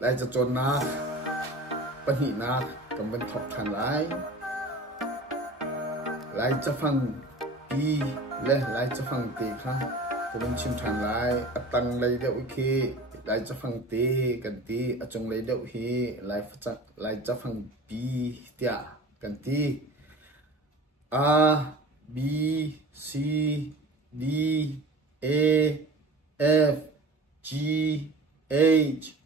lại cho chôn na bận hỉ na cầm bên thọc thằng lại cho phăng đi lại cho phăng tì ha cầm bên chim thằng lại tăng lấy đậu khi lại cho phăng tì cần tì ở trong lấy đậu hi lại cho phăng bi tia cần tì A B C D A F G H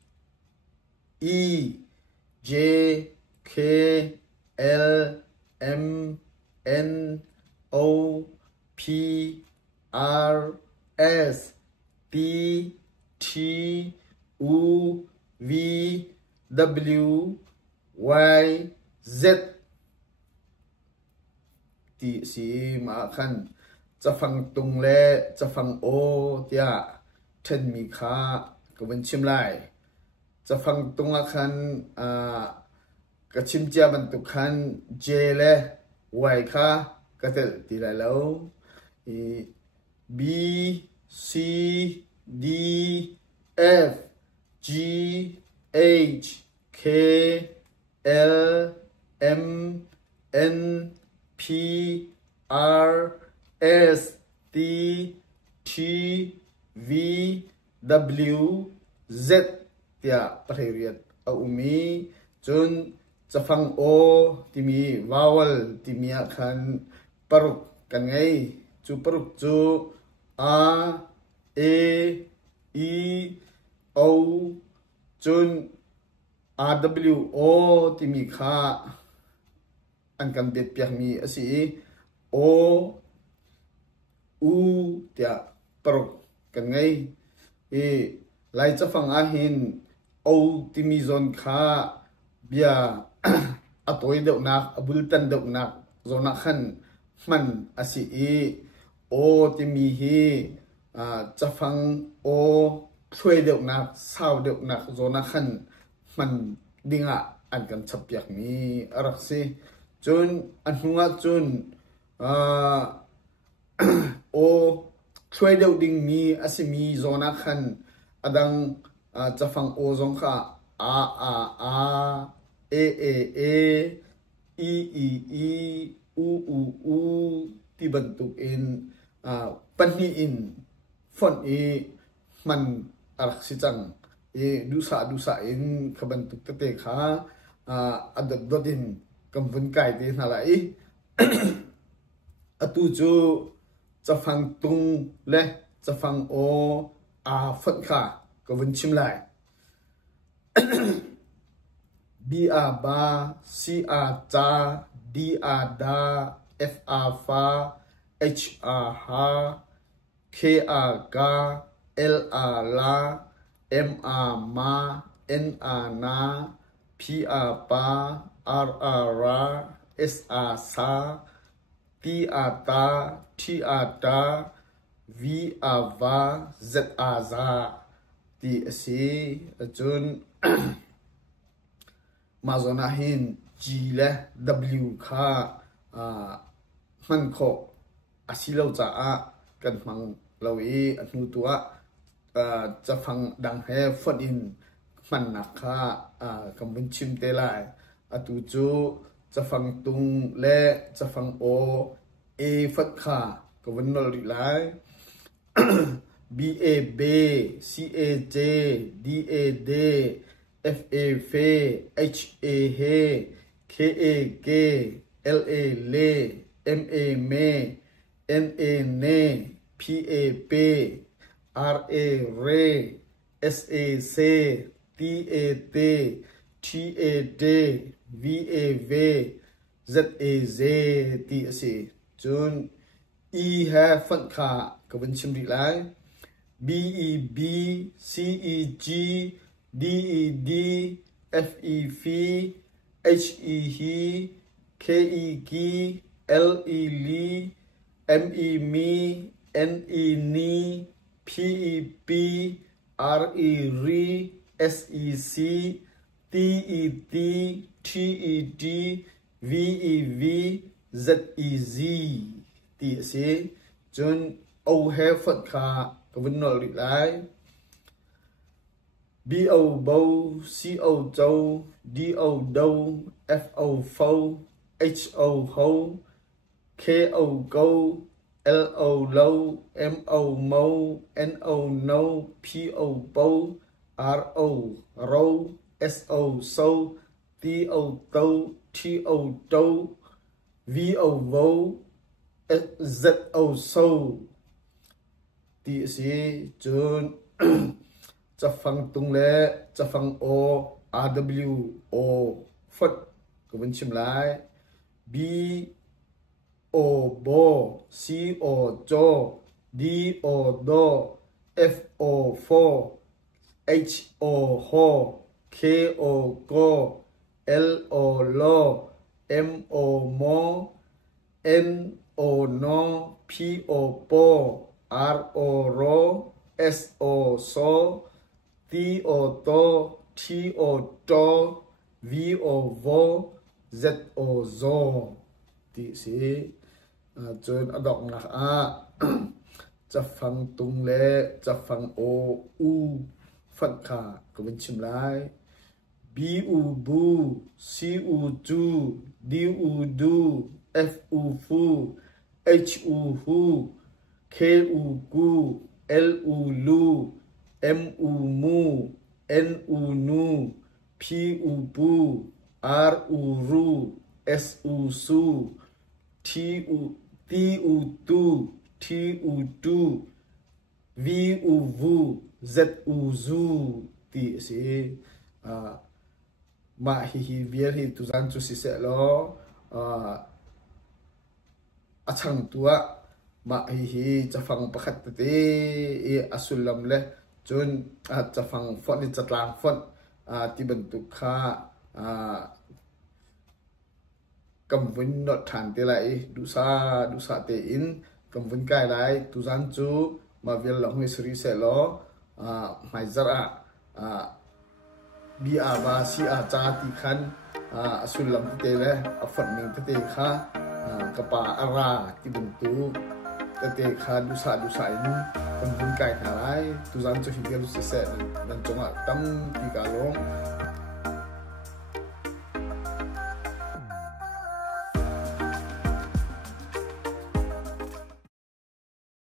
E J K L M N O P R S T T U V W Y Z ti si ma khan cha phang tung le cha phang o tia then mi kha ko ban chim lai cha phang tung a khan ka chim chia ban tu khan j le y kha ka tel ti lai lo b c d f g h k l m n P R S T T V W Z tia parheriat aumi chun chafang o timi vowel timia khan paruk kan ngai chu paruk chu a e o chun rw o timi kha an kan bet piak mi asi o u tia parok kan ngai lai cha phang a hin o timi zon kha bia atoi deuh nak abul tan deuh nak zona khan man asi o timi hi cha phang o throi deuh nak sau deuh nak zona khan man dinga an kan chap piak mi araksi chun anhunga chun o throi deuh ding mi asimi zona khan adang chafang o zong kha a e u ti bantuk in panhi in fon man araksi chang dusa in khabantuk te kha adot dodin cầm vân cải thế nào lại tu chu cha phang tung le cha phang o phận khả có vân chim lại b ba c cha d da f fa h ha k ga l la m ma n na p pa R ra S sa T ta T ta V va Z za T si chun mazona hin G le W kha man kho asilo cha kan mang lawi anu tua cha phang dang he phot in man na kha kam bun chim te lai atu chu cha phang tung le cha phang o phat kha ko van nol ri lai b a b c a j d a d f a f h a he k a k l a le m a me n a ne p a p r a re s a se t a t t a d V A V Z A Z T C chun E ha phận khả có vấn chim đi lại B E B C E G D E D F E F H E he K E K L E li M E me N E ni P E P R E ri S E C T E T T E D V E V Z E Z T C chun O he phật kha có vấn nổi lại BO bow, CO châu, DO đâu, FO phâu, HO hâu, KO câu, LO lâu, MO mâu, NO nâu, PO bâu, RO râu, SO sâu, TO tâu, TO trâu, VO vâu, ZO sâu. Tí sĩ chunจะฟังตรงเละจะฟัง O RW O ฟัดก็เป็นชิมไล B O โบ C O โจ D O โด F O โฟ H O โฮ K O โก L O โล M O โม N O โน P O โป R O โร S O โซT O โต T O โต V O โว Z O โซที่สิจนอดอกนักจะฟังตุงเละจะฟังโออูฟัดขาก็เป็นชิมไล B U บู C U จู D U ดู F U ฟู H U ฮู K U กู L U ลู M U มู N U นู P U ปู R U รู S U ซู T U ตู T U ตู V U วู Z U ซูที่สิมาฮิเวียฮิตุจันจุสิเสลอช่างตัวมาฮิจะฟังประคัตตีอสุลัมเลจนจะฟังฟอนจะตลางฟอนที่บรรทุกข้ากำวินนอฐานเตลัยดูซาเตอินกำวินไกไลตุจันจูมาเวลลองให้สรีเสลอหมายจระบีอาบาซีอาจาติขันสุลัมเตเลฝันหนึ่งเตค่ะกระปาอาราที่บรรทุกเตค่ะดูซาอินกำวินไกไลตุจันจูฮิเกลุสิเสนันจงะตั้มปีกาลง